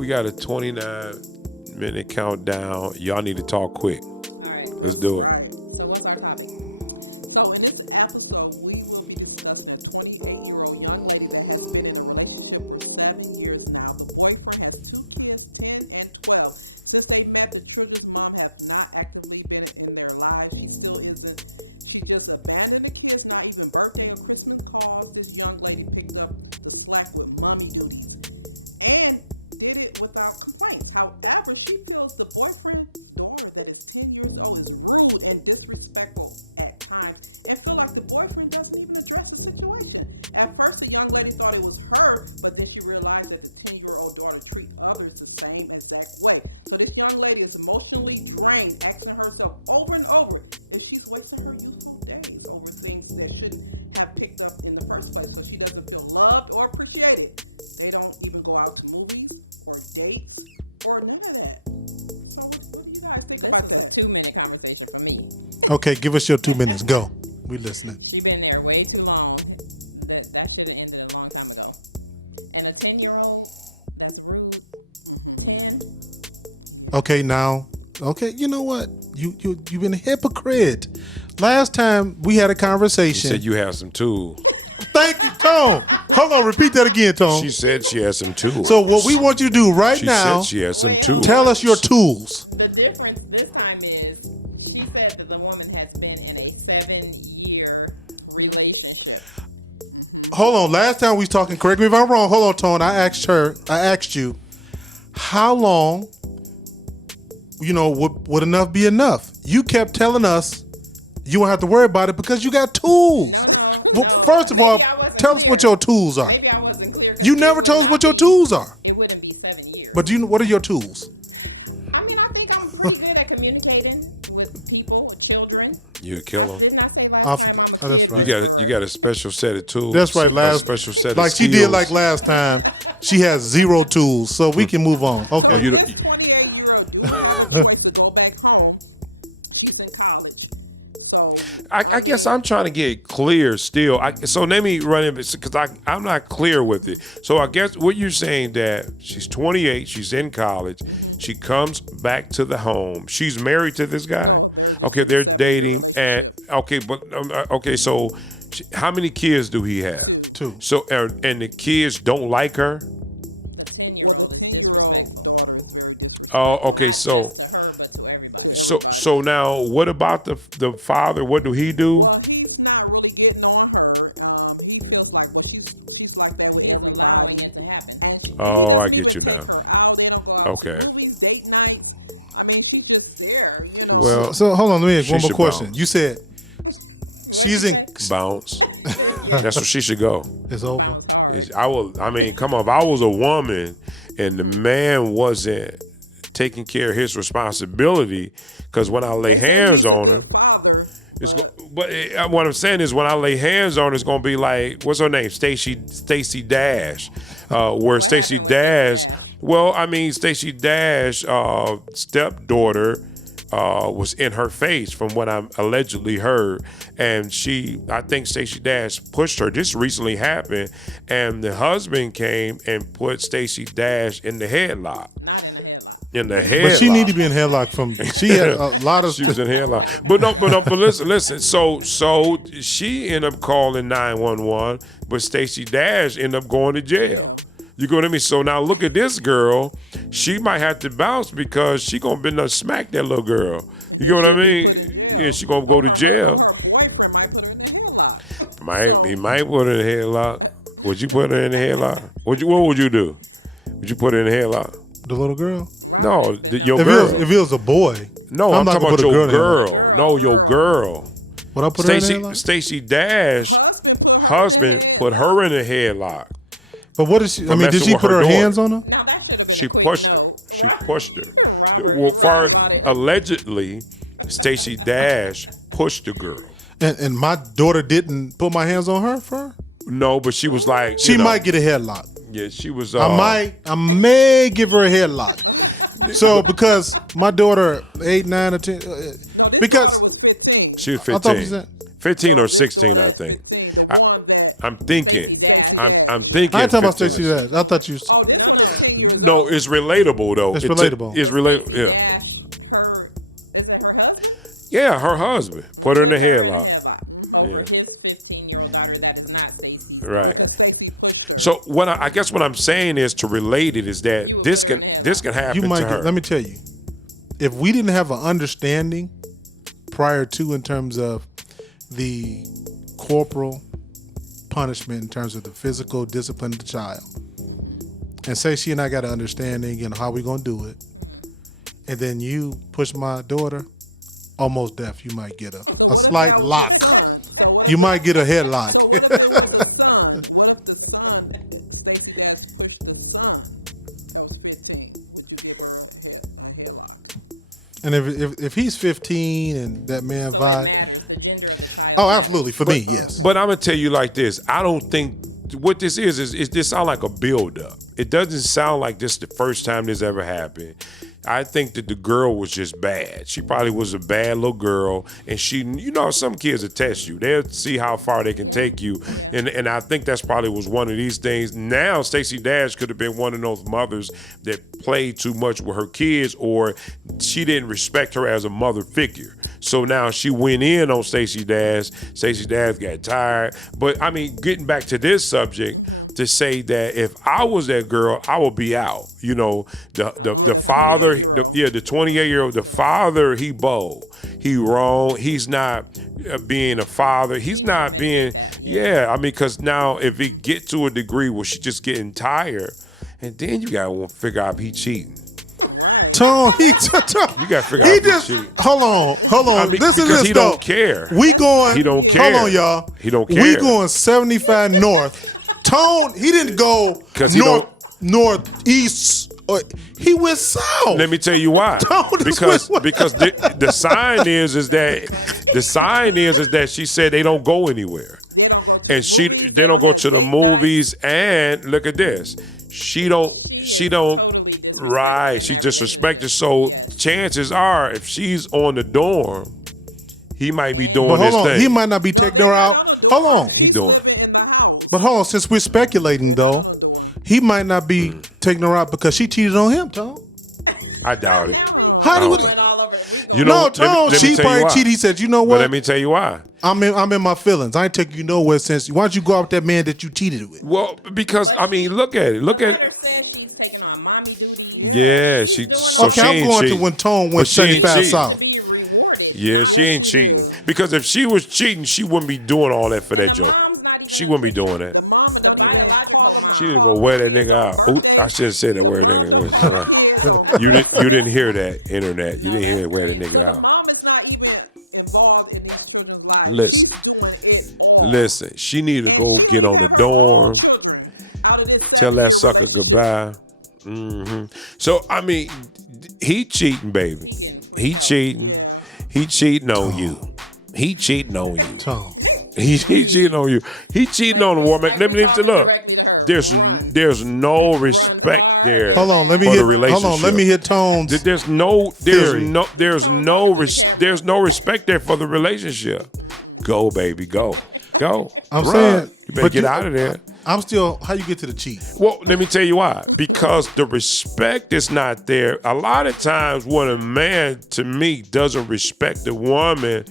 We got a 29-minute countdown. Y'all need to talk quick. All right. Let's do it. All right. So what's our topic? So in this episode, we will be discussing a 28-year-old young lady that has been in a relationship for 7 years now. The boyfriend has 2 kids, 10 and 12. Since they met, the children's mom has not actively been in their lives. She just abandoned the kids, not even birthday or Christmas calls. This young lady picked up the slack with mommy duties and did it without complaints. However, she feels the boyfriend's daughter that is 10 years old is rude and disrespectful at times and feel like the boyfriend doesn't even address the situation. At first, the young lady thought it was her, but then she realized that the 10-year-old daughter treats others the same exact way. So this young lady is emotionally drained, asking herself over and over if she's wasting her useful days over things that shouldn't have picked up in the first place. So she doesn't feel loved or appreciated. They don't even go out to movies or dates or none of that. So what do you guys think about that? 2-minute conversation for me. Okay, give us your 2 minutes. Go. We listening. She's been there way too long. That should have ended a long time ago. And a 10-year-old, that's rude. And Okay, now. Okay, you know what? You've been a hypocrite. Last time we had a She conversation. said you have some tools. Thank you, Tone. Hold on, repeat that again, Tone. She said she has some tools. So what we want you to do right she now, said she has some tools. tell us your tools. the difference this time is she said that the woman has been in a 7-year relationship. Hold on. Last time we was talking, correct me if I'm wrong. Hold on, Tone. I asked you, how long, would enough be enough? You kept telling us you won't have to worry about it because you got tools. Well, first of all, tell us what your tools are. Maybe I wasn't clear. You never told us what your tools are. It wouldn't be 7 years. But what are your tools? I mean, I think I'm pretty good at communicating with people, children. You kill them. Didn't I say like I forgot. Oh, that's right. You got a special set of tools. That's right. A special set like of she skills. did like last time. She has 0 tools, so we can move on. Okay. Oh, you The don't. 28-year-old girl wants to go back home. She's in college. So I guess I'm trying to get clear still. So let me run it because I'm not clear with it. So I guess what you're saying that she's 28, she's in college, she comes back to the home. She's married to this guy. Okay, they're dating, and so how many kids do he have? 2. So and the kids don't like her. the 10-year-old is respectful. Oh, okay. So To her, but to everybody. so now what about the father? What do he do? well, he's not really getting on her. He feels like when she's like that, Is allowing it to happen. and she Oh, I get you now. out there go out Okay. to movies, date night. I mean, she's just there. Well, So hold on, let me ask She one more should question. bounce. You said she's in. bounce. That's where she should go. It's over. I mean, come on. If I was a woman and the man wasn't taking care of his responsibility, because when I lay hands on her, what I'm saying is when I lay hands on her, it's gonna be like, what's her name? Stacey Dash. Where Stacey Dash, Stacey Dash stepdaughter was in her face from what I allegedly heard. And I think Stacey Dash pushed her. This recently happened. And the husband came and put Stacey Dash in the headlock. In the headlock. But she need to be in headlock from. She had a lot of. She was in headlock. But listen. So she ended up calling 911, but Stacey Dash ended up going to jail. You go to me. So now look at this girl. She might have to bounce because she gonna been to smack that little girl. You know what I mean? And she gonna go to jail. He might put her in the headlock. Would you put her in the headlock? What would you do? Would you put her in the headlock? The little girl. No, your If girl. it was a boy. No, I'm not talking gonna about put a your girl in girl. No, your girl. Would I put her in a headlock? Stacey Dash husband put her in a headlock. But what is she? I For mean, did messing she with put her her daughter. hands on her? She pushed her. Well, allegedly, Stacey Dash pushed the girl. And my daughter didn't put my hands on her for her? No, but she was like, She might get a headlock. Yeah, she was. I may give her a headlock. So because my daughter 8, 9, or 10, because She was I thought you 15. said 15 or 16, I think. I'm thinking. I'm thinking. I ain't talking about 15 Stacey is- Dash. I thought you. No, it's relatable though. It's relatable. It's relatable. Yeah. Dash, is that her husband? Yeah, her husband put her in the headlock. Over Yeah. his 15-year-old daughter that is not Stacey. Right. So what I guess what I'm saying is to relate it is that this can happen You might to her. get, let me tell you, if we didn't have an understanding prior to in terms of the corporal punishment in terms of the physical discipline of the child, and say she and I got an understanding and how we gonna do it, and then you push my daughter, almost deaf, you might get a slight lock. You might get a headlock. And if he's 15 and that man vibe, oh, absolutely for me, yes. But I'm gonna tell you like this. I don't think what this is this sound like a build-up. It doesn't sound like this the first time this ever happened. I think that the girl was just bad. She probably was a bad little girl, and she, you know, some kids will test you. They'll see how far they can take you, and I think that's probably was one of these things. Now, Stacey Dash could have been one of those mothers that played too much with her kids, or she didn't respect her as a mother figure. So now she went in on Stacey Dash. Stacey Dash got tired. But I mean, getting back to this subject, to say that if I was that girl, I would be out. You know, the father, the 28-year-old, the father, he bold. He wrong. He's not being a father. He's not being, I mean, because now if it get to a degree where she's just getting tired, and then you got to figure out if he cheating. Tone, You got to figure out he if just he cheating. hold on. I mean, Listen to because this he though. don't care. We going. He don't care. Hold on, y'all. He don't We care. going 75 north. Tone, he didn't go 'Cause he northeast. He went south. Let me tell you why. Don't Because just- because the sign is that she said they don't go anywhere, and they don't go to the movies. And look at this, she don't right. She disrespected. So chances are, if she's on the dorm, he might be doing But this hold on, thing. he might not be taking her out. Hold on. He doing. But hold on, since we're speculating though, he might not be taking her out because she cheated on him, Tone. I doubt it. How do don't we? think- You know, No, let me- Tone, let me she tell you probably why. cheated. He said, you know But what? let me tell you why. I'm in my feelings. I ain't taking you nowhere since. Why don't you go out with that man that you cheated with? Well, because I mean, look at it. Look at. Yeah, she. So Okay, she I'm ain't going cheating. to when Tone But went she ain't 75 cheating. south. Yeah, she ain't cheating. Because if she was cheating, she wouldn't be doing all that for that joke. She wouldn't be doing that. She didn't go wear that nigga out. Oops, I should have said that wear that nigga. You didn't hear that, internet. You didn't hear it wear that nigga out. Listen. She need to go get on the dorm. Tell that sucker goodbye. So I mean, he cheating, baby. He cheating. He cheating on you. He cheating on you. Tone. He cheating on you. He cheating on the woman. Let me look. There's no respect there. Hold on, let me for hit. the relationship. Hold on, let me hit Tone's. There's no respect there for the relationship. Go, baby, go. I'm Run. saying, you better but get out of there. I'm still. How you get to the cheat? Well, let me tell you why. Because the respect is not there. A lot of times when a man, to me, doesn't respect the woman,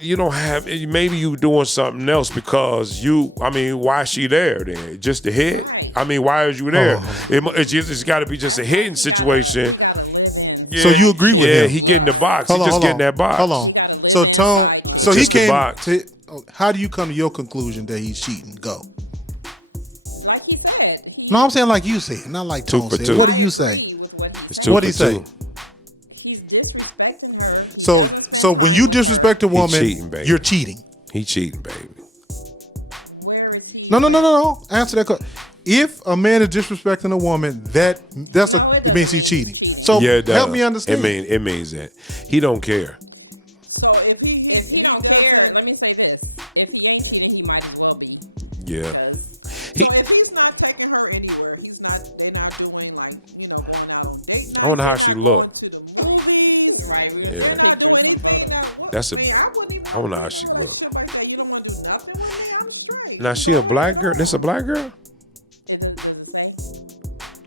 you don't have, maybe you doing something else because why is she there then? Just to hit? I mean, why is you there? It's got to be just a hitting situation. Yeah, So you agree with him? Yeah, he getting the box. He just getting that box. Hold on. So Tone. So he just the came. box. How do you come to your conclusion that he's cheating? Go. No, I'm saying like you said, not like Tone for said. two. What do you say? It's 2 What'd for he say? 2. So when you disrespect a woman, cheating, baby. you're cheating. He cheating, baby. No. Answer that question. If a man is disrespecting a woman, it means he's cheating. So Yeah, it does. help me understand. It means that he don't care. So if he don't care, let me say this: if he ain't cheating, he might as well be. Yeah. So if he's not taking her anywhere, they're not doing like, I wonder how she look. right? Yeah. They're not doing anything that That's a. I wouldn't even I wonder how she look. you don't want to do nothing. I'm straight. Now she a black girl. This a black girl? It doesn't say.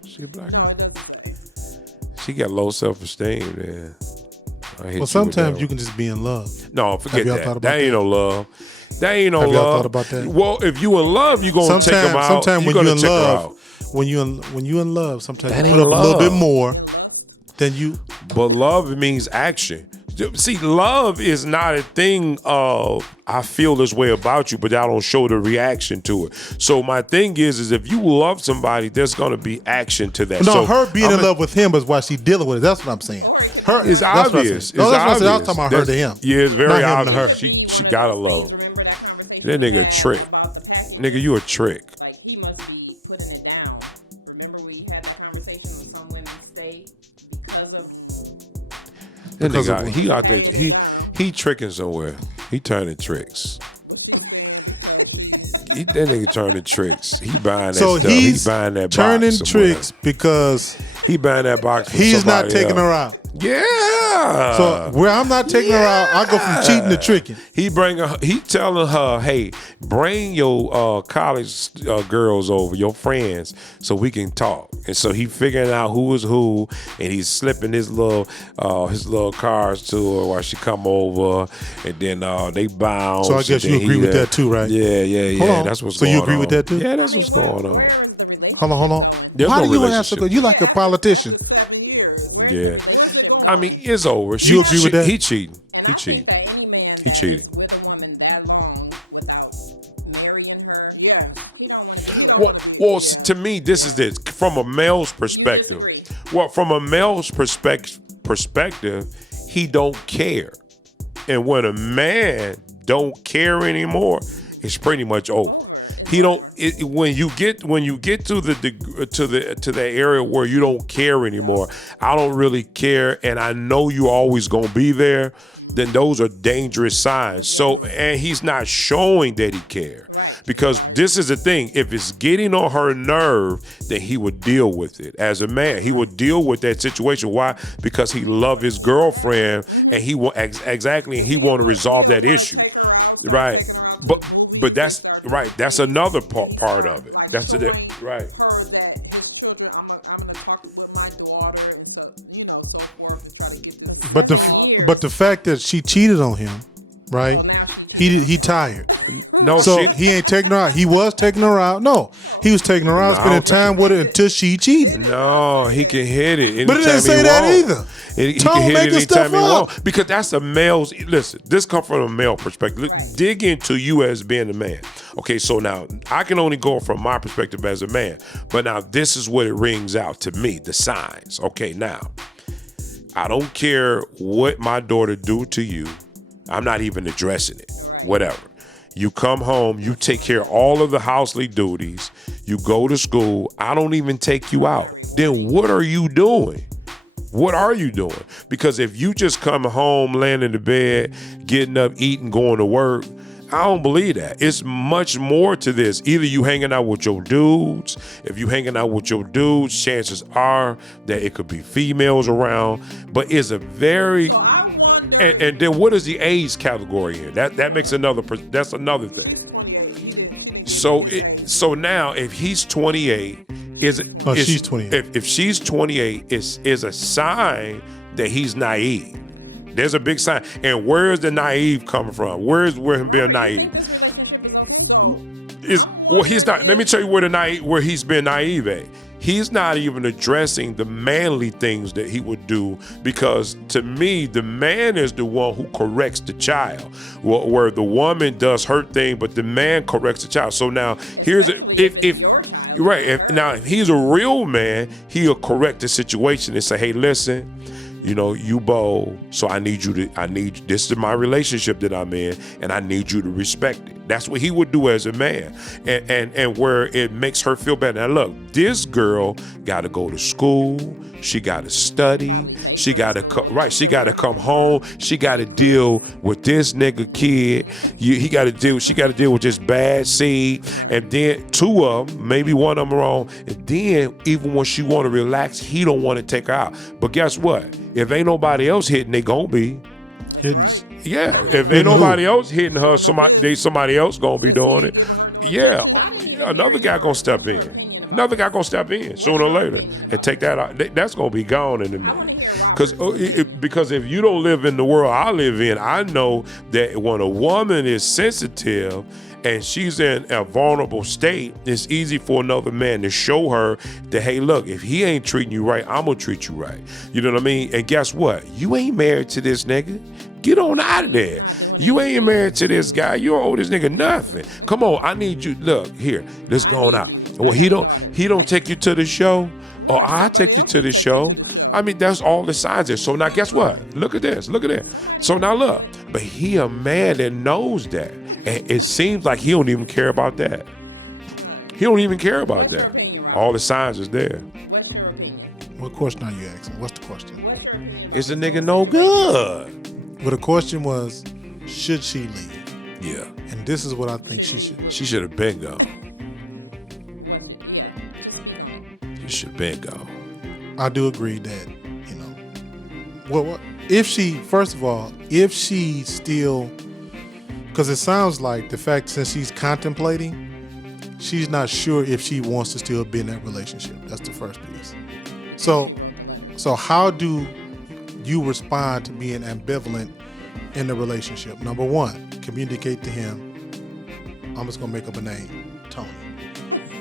She a black No, girl? it doesn't say. She got low self-esteem, man. I hate you Well, with sometimes that you can just be in love. No, forget y'all that. thought about That ain't that? no love. That ain't no Have love. y'all thought about that? Well, if you in love, you gonna take them out. Sometimes You when gonna you in check her love, out. when you in love, sometimes That you ain't put up a little bit love. more than you. But love means action. See, love is not a thing of I feel this way about you, but I don't show the reaction to it. So my thing is if you love somebody, there's gonna be action to that. No, so her being in I'm love with him is why she's dealing with it. That's what I'm saying. Her It's that's what I obvious. said. No, that's what I said. I was It's talking about her to him. Yeah, it's very not him obvious. to her. She gotta love. Remember that conversation? That nigga we a had trick. about the package? Nigga, you a trick. Like, he must be putting it down. Remember we had that conversation when some women stay because of That Because nigga, of what? he out there, he tricking somewhere. He turning tricks. That nigga turning tricks. He buying that So stuff. he's he buying that turning box somewhere. tricks because He buying that box. For he's not somebody taking else. her out. Yeah. So where I'm not taking her out, I go from cheating to tricking. He telling her, hey, bring your college girls over, your friends, so we can talk. And so he figuring out who is who, and he's slipping his little cards to her while she come over, and then they bounce. So I guess and you then agree he, with that too, right? Yeah. Hold on. That's what's So going you on. agree with that too? Yeah, that's what's going on. Hold on. There's Why no do you answer? relationship. You like a politician. Yeah. I mean, it's over. You agree with that? He cheating. He cheating. He cheating. with a woman that long without marrying her. Yeah. Well, to me, this is this from a male's perspective. Well, from a male's perspective, he don't care, and when a man don't care anymore, it's pretty much over. He don't. When you get to the area where you don't care anymore, I don't really care, and I know you always gonna be there. Then those are dangerous signs. So, and he's not showing that he cares. Because this is the thing, if it's getting on her nerve, then he would deal with it. As a man, he would deal with that situation. Why? Because he loved his girlfriend, and he want he want to resolve that issue, right? But that's right. That's another part of it. That's it, right. Heard that his children, I'm talking with my daughter, and so, so forth, to try to get this. But the fact that she cheated on him, right? He tired. No, So shit. he ain't taking her out. He was taking her out. No, he was taking her out, No, I spending don't think time with her until she cheated. No, he can hit it. But it anytime didn't say he that want. either. He Tone can hit it making anytime stuff he up. want. Because that's a male's. Listen, this comes from a male perspective. Look, dig into you as being a man. Okay, so now I can only go from my perspective as a man. But now this is what it rings out to me, the signs. Okay, now I don't care what my daughter do to you. I'm not even addressing it. Whatever. You come home, you take care of all of the housely duties, you go to school, I don't even take you out. Then what are you doing? What are you doing? Because if you just come home, laying in the bed, getting up, eating, going to work, I don't believe that. It's much more to this. Either you hanging out with your dudes. If you hanging out with your dudes, chances are that it could be females around. But it's a very and then what is the age category here? That makes that's another thing. So now if he's 28, She's 28. If she's 28, is a sign that he's naive. There's a big sign. And where is the naive coming from? Where him being naive? He's not. Let me tell you where he's been naive at. He's not even addressing the manly things that he would do, because to me, the man is the one who corrects the child, where the woman does her thing, but the man corrects the child. So now if he's a real man, he'll correct the situation and say, hey, listen, you bold, so this is my relationship that I'm in, and I need you to respect it. That's what he would do as a man, and where it makes her feel better. Now look, this girl got to go to school, she got to study, she got to come home, she got to deal with this nigga kid, she got to deal with this bad seed, and then two of them, maybe one of them wrong, and then even when she want to relax, he don't want to take her out. But guess what? If ain't nobody else hitting, they gonna be. Hitting. Yeah, if ain't nobody else hitting her, somebody else gonna be doing it. Yeah, another guy gonna step in. Another guy gonna step in sooner or later and take that out. That's gonna be gone in a minute. Because if you don't live in the world I live in, I know that when a woman is sensitive and she's in a vulnerable state, it's easy for another man to show her that, hey, look, if he ain't treating you right, I'm gonna treat you right. You know what I mean? And guess what? You ain't married to this nigga. Get on out of there. You ain't married to this guy. You don't owe this nigga nothing. Come on, I need you. Look, here, let's go on out. Well, he don't take you to the show, or I take you to the show. I mean, that's all the signs there. So now guess what? Look at this. Look at that. So now look, but he a man that knows that. And it seems like he don't even care about that. He don't even care about that. All the signs is there. What question are you asking? What's the question? Is the nigga no good? Well, the question was, should she leave? Yeah. And this is what I think she should. She should have been gone. She should have been gone. I do agree that, well, if she, first of all, if she still, because it sounds like the fact since she's contemplating, she's not sure if she wants to still be in that relationship. That's the first piece. So how do you respond to being ambivalent in the relationship? Number one, communicate to him. I'm just gonna make up a name, Tony.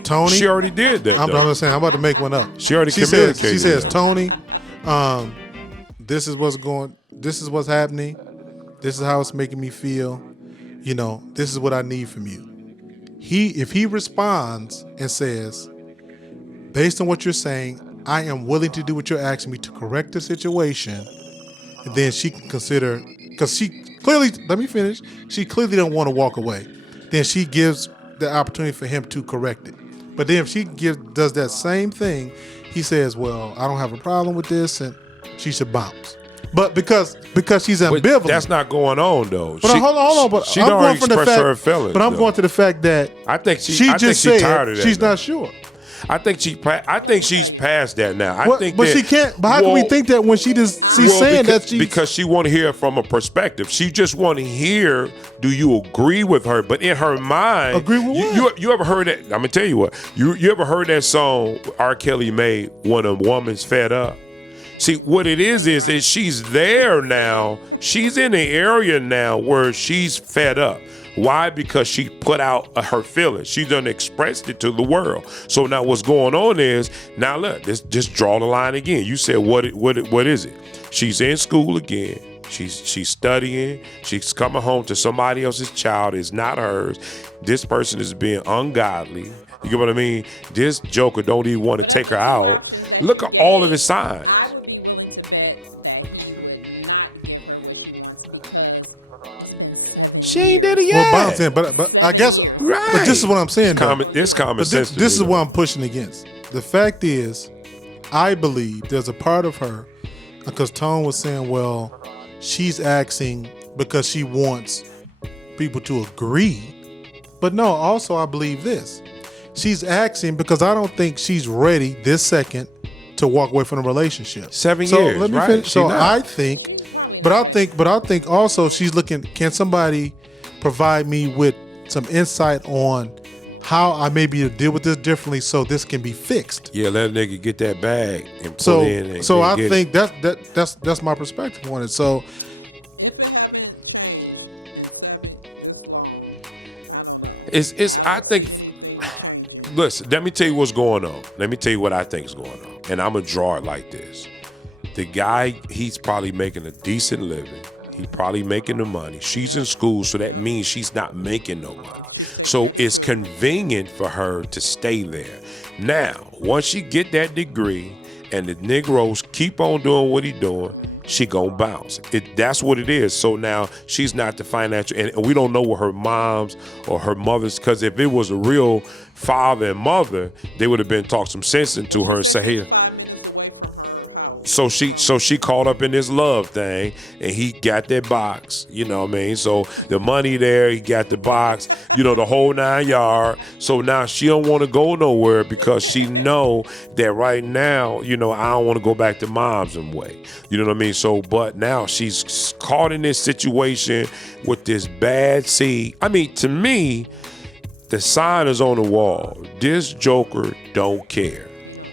Tony. She already did that. I'm saying I'm about to make one up. She already She communicated. says, that. Tony, this is what's happening. This is how it's making me feel. This is what I need from you. If he responds and says, based on what you're saying, I am willing to do what you're asking me to correct the situation, and then she can consider, because she clearly, let me finish, she clearly don't want to walk away. Then she gives the opportunity for him to correct it. But then if she does that same thing, he says, well, I don't have a problem with this, and she should bounce. But because she's But ambivalent. that's not going on though. But hold on. But she I'm already going from the expressed fact, her feelings. But I'm though. going to the fact that I think she just said tired of that. she's now. not sure. I think she's past that now. But she can't. But how can we think that when she's saying that she's because she want to hear from a perspective. She just want to hear. Do you agree with her? But in her mind, Agree with what? You ever heard that? I'm gonna tell you what. You ever heard that song R. Kelly made when a woman's fed up? See, what it is she's there now. She's in the area now where she's fed up. Why? Because she put out her feelings. She done expressed it to the world. So now what's going on is, now look, just draw the line again. You said, what is it? She's in school again. She's studying. She's coming home to somebody else's child. It's not hers. This person is being ungodly. You get what I mean? This joker don't even want to take her out. Look at all of the signs. I would be willing to bet that you would not give her what she wants. She ain't did it yet. well, bouncing. But I guess. Right. But this is what I'm saying. though. It's common But sense. this is to me, what I'm pushing against. The fact is, I believe there's a part of her, because Tone was saying, well, she's asking because she wants people to agree. But no, also I believe this. She's asking because I don't think she's ready this second to walk away from the relationship. 7 So years, let me right. finish. She So not. I think also she's looking, can somebody provide me with some insight on how I may be to deal with this differently so this can be fixed? Yeah, let a nigga get that bag and put So in. And so I get think that's my perspective on it. So it's. I think. Listen, let me tell you what's going on. Let me tell you what I think is going on, and I'm gonna draw it like this. The guy, he's probably making a decent living. He's probably making the money. She's in school, so that means she's not making no money. So it's convenient for her to stay there. Now, once she get that degree and the Negroes keep on doing what he doing, she gonna bounce. That's what it is. So now she's not the financial, and we don't know what her mom's or her mother's, because if it was a real father and mother, they would have been talk some sense into her and say, hey. So she caught up in this love thing, and he got that box, you know what I mean? So the money there, he got the box, the whole 9 yards. So now she don't want to go nowhere because she know that right now, I don't want to go back to mom's and way. You know what I mean? So, but now she's caught in this situation with this bad seed. I mean, to me, The sign is on the wall. This joker don't care.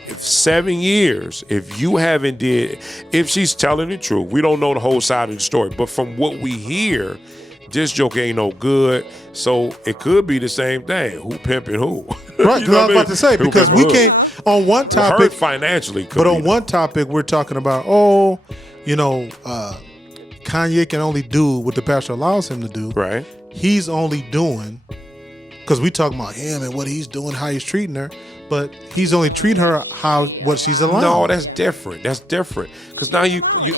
If 7 years, if you haven't did, if she's telling the truth, we don't know the whole side of the story, but from what we hear, this joker ain't no good. So it could be the same thing. Who pimping who? Right, You because know I what was about to say, Who because pimping we who? can't, on one Well, her topic, financially could but be on one topic, we're talking about, Kanye can only do what the pastor allows him to do. right. He's only doing, because we talking about him and what he's doing, how he's treating her, but he's only treating her what she's allowed. No, that's different. That's different. Because now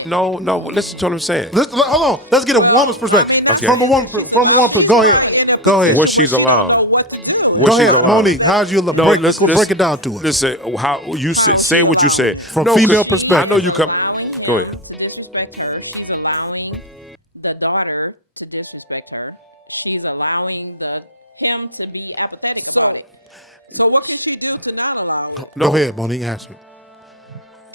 no. Listen to what I'm saying. Hold on. Let's get a woman's perspective. Okay. From a woman. Go ahead. Go ahead. What she's allowing. What Go she's ahead, allowing. Monique. How's you look? No, break let's it down to us. Listen, how you say what you said From No, female 'cause perspective. I know you come. Go ahead. To disrespect her, she's allowing the daughter to disrespect her. She's allowing him to be apathetic about it. So what can she do to not allow it? No. Go ahead, Monique. Answer.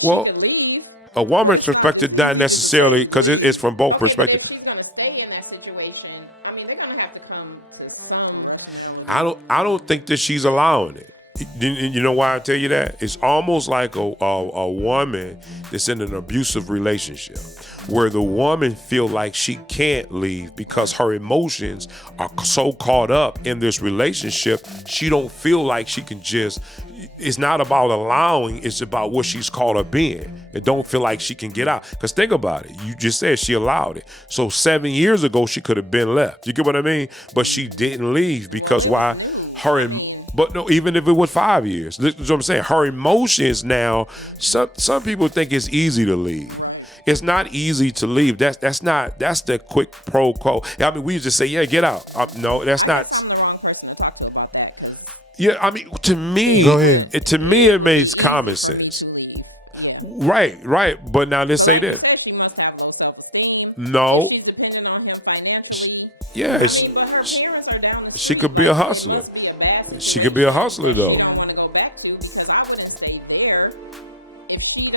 Well, To leave. a woman's perspective not necessarily because it's from both perspectives. If she's gonna stay in that situation, I mean, they're gonna have to come to some. I don't think that she's allowing it. You know why I tell you that? It's almost like a woman that's in an abusive relationship where the woman feel like she can't leave because her emotions are so caught up in this relationship. She don't feel like she can just. It's not about allowing, it's about what she's caught up in. It don't feel like she can get out. Because think about it. You just said she allowed it. So 7 years ago, she could have been left. You get what I mean? But she didn't leave because why? But no, even if it was 5 years. This is what I'm saying. Her emotions now, some people think it's easy to leave. It's not easy to leave. That's the quick pro quo. I mean, we just say, yeah, get out. No, that's not. I'm the wrong person to talk to about that. Yeah, I mean, to me, Go ahead. It makes common sense. Right. But now let's say this. Said she must have low self-esteem. No. She's dependent on him financially. Yeah, I mean, but her parents are down the she could be a hustler. must be a bad She could be a hustler she though. don't want to go back to because I wouldn't stay there if she's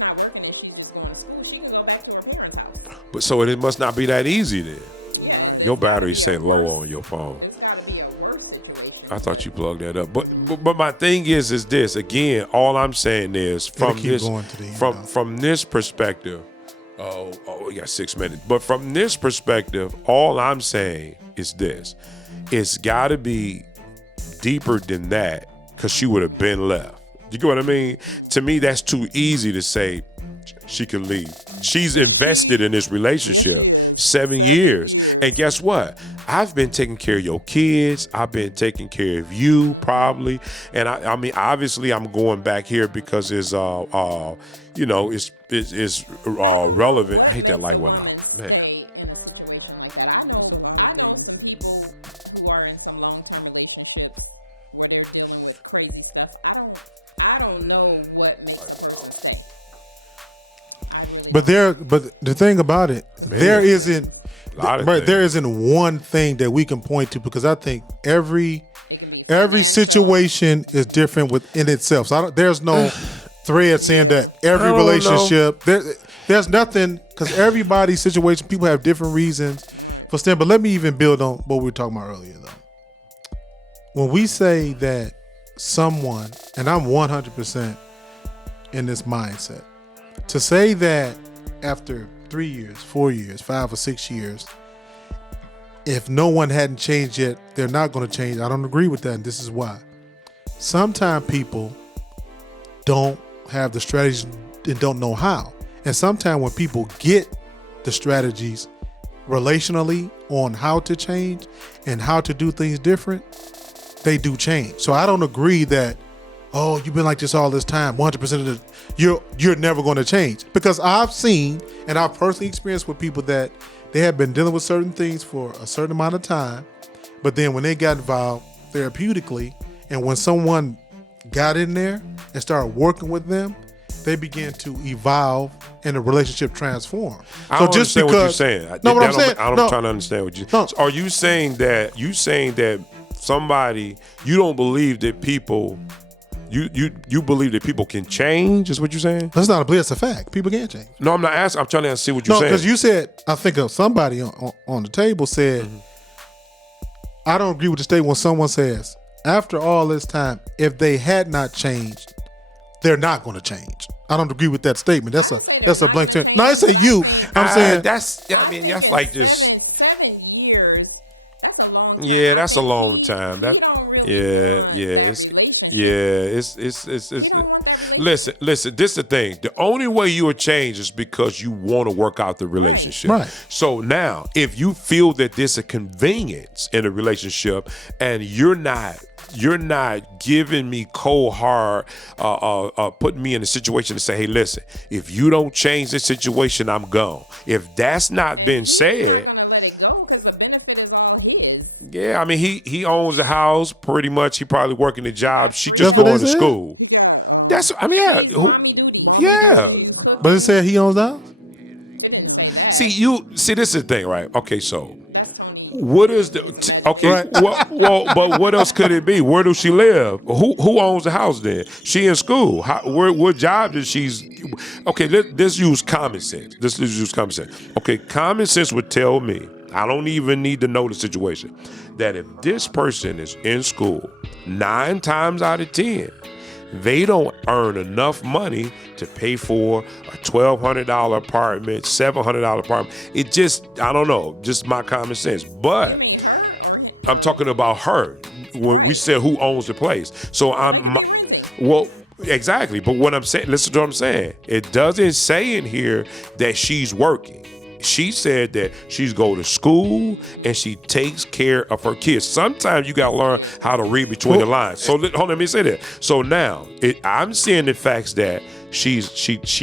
not working and she's just going to school. She can go back to her parents' house. But so it must not be that easy then. Yeah, Your battery's saying low on your phone. it's got to be a work situation. I thought you plugged that up. But my thing is this. Again, all I'm saying is from keep this going to the end, from this perspective. Oh, we got 6 minutes. But from this perspective, all I'm saying is this. It's got to be deeper than that because she would have been left. You get what I mean? To me, that's too easy to say she can leave. She's invested in this relationship 7 years. And guess what? I've been taking care of your kids. I've been taking care of you probably. And I mean, obviously I'm going back here because it's it's relevant. I hate that light went out. Man. Stay in a situation like that. I know some people who are in some long-term relationships where they're dealing with crazy stuff. I don't know what makes them say. But the thing about it, there isn't Lot of right, things. there isn't one thing that we can point to because I think every situation is different within itself. So there's no thread saying that every I don't relationship there's nothing because everybody's situation, people have different reasons for staying. But let me even build on what we were talking about earlier though. When we say that someone, and I'm 100% in this mindset, to say that after 3 years, 4 years, 5 or 6 years, if no one hadn't changed yet, they're not going to change. I don't agree with that, and this is why. Sometimes people don't have the strategies and don't know how. And sometimes when people get the strategies relationally on how to change and how to do things different, they do change. So I don't agree that, oh, you've been like this all this time, 100% of the you're never going to change. Because I've seen and I've personally experienced with people that they have been dealing with certain things for a certain amount of time, but then when they got involved therapeutically and when someone got in there and started working with them, they began to evolve and the relationship transform. I don't understand what you're saying. No, what I'm saying. I'm No, trying to understand what you. No. So are you saying that somebody you don't believe that people you believe that people can change? Is what you're saying? that's not a belief. It's a fact. People can't change. No, I'm not asking. I'm trying to see what you're No, saying. because you said, I think of somebody on the table said, I don't agree with the statement when someone says, after all this time, if they had not changed, they're not going to change. I don't agree with that statement. That's a blank statement. No, I say you. I'm saying that's like just 7 years. That's a long. yeah, that's a long time. That We don't really it's listen, this is the thing. The only way you will change is because you want to work out the relationship. Right. So now, if you feel that there's a convenience in a relationship and you're not giving me cold hard, putting me in a situation to say, hey, listen, if you don't change this situation, I'm gone. If that's not been said, gonna let it go because the benefit is all his. yeah, I mean, he owns the house pretty much. He probably working the job. She just That's what going they to said? school. That's, I mean, yeah. Yeah. but it said he owns the house. See, this is the thing, right? Okay, so what is okay? Right. Well, but what else could it be? Where does she live? Who owns the house then? She in school. What job does she's? Okay, let's use common sense. Let's use common sense. Okay, common sense would tell me, I don't even need to know the situation, that if this person is in school 9 times out of 10, they don't earn enough money to pay for a $1,200 apartment, $700 apartment. It just, I don't know, just my common sense. But I'm talking about her when we said who owns the place. So well, exactly. But what I'm saying, listen to what I'm saying. It doesn't say in here that she's working. She said that she's go to school and she takes care of her kids. Sometimes you got to learn how to read between the lines. So hold on, let me say that. So now I'm seeing the facts that she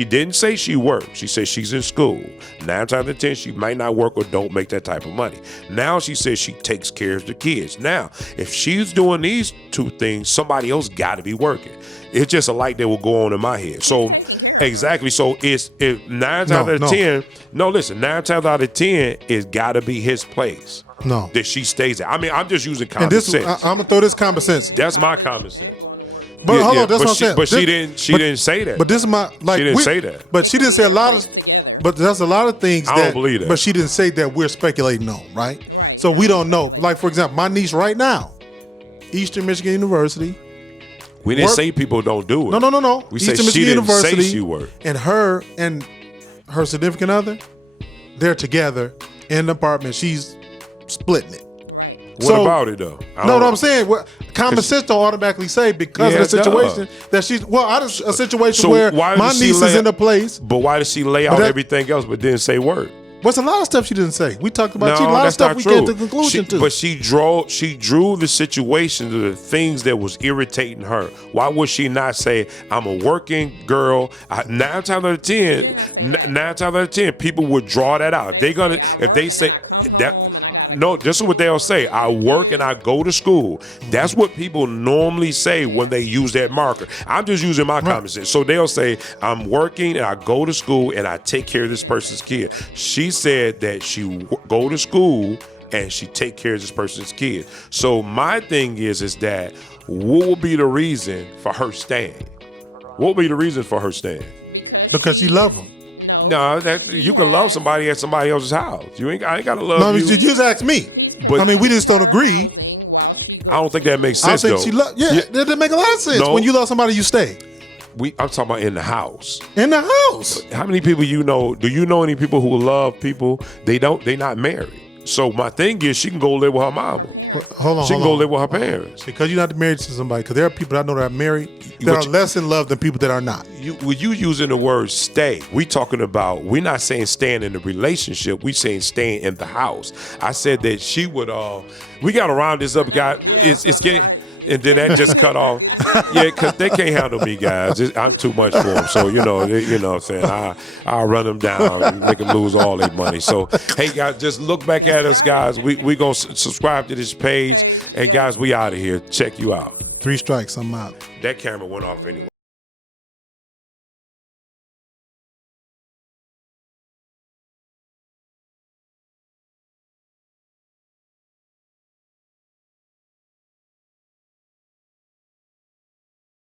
didn't say she worked. She said she's in school. 9 times out of 10, she might not work or don't make that type of money. Now she says she takes care of the kids. Now, if she's doing these 2 things, somebody else got to be working. It's just a light that will go on in my head. So exactly. So if 9 times out of 10, no, listen, 9 times out of 10, it's got to be his place. No. That she stays at. I mean, I'm just using common And this, sense. I'm gonna throw this common sense. That's my common sense. But hold on, that's what I'm saying. But she didn't say that. But this is my like. She didn't say that. But she didn't say a lot of. But there's a lot of things I don't believe that. But she didn't say that we're speculating on, right? So we don't know. Like for example, my niece right now, Eastern Michigan University. We didn't say people don't do it. No. We said Eastern she Michigan didn't say University, she worked. and her significant other, they're together in the apartment. She's splitting it. What about it though? No, I'm saying common sense don't automatically say because Yeah, of the it situation that she's a situation So where why my does she niece is in a place. But why did she lay out that- everything else but didn't say work? What's a lot of stuff she didn't say. We talked about a No, lot of that's stuff not we true. came to conclusion to. But she drew the situation to the things that was irritating her. Why would she not say, I'm a working girl? 9 times out of 10, people would draw that out. If they say that. No, this is what they'll say. I work and I go to school. That's what people normally say when they use that marker. I'm just using my common sense. So they'll say, I'm working and I go to school and I take care of this person's kid. She said that she go to school and she take care of this person's kid. So my thing is that what will be the reason for her staying? What will be the reason for her staying? because she love him. No, you can love somebody at somebody else's house. I ain't gotta love No, I mean, you. you just asked me. But- I mean, we just don't agree. I don't think that makes I sense think though. she love. Yeah, that make a lot of sense. No. When you love somebody, you stay I'm talking about in the house. in the house. How many people you know? Do you know any people who love people? They not married. So my thing is, she can go live with her mama. Hold on, She can hold go on. live with her parents. Because you're not married to somebody. Because there are people that I know that are married that But are less in love than people that are not. When you using the word stay, we're not saying staying in the relationship. We saying staying in the house. I said that she would. We got to round this up, guys. It's getting. And then that just cut off. Yeah, because they can't handle me, guys. I'm too much for them. So, you know what I'm saying? I'll run them down and make them lose all their money. So, hey, guys, just look back at us, guys. We going to subscribe to this page. And, guys, we out of here. Check you out. 3 strikes, I'm out. That camera went off anyway.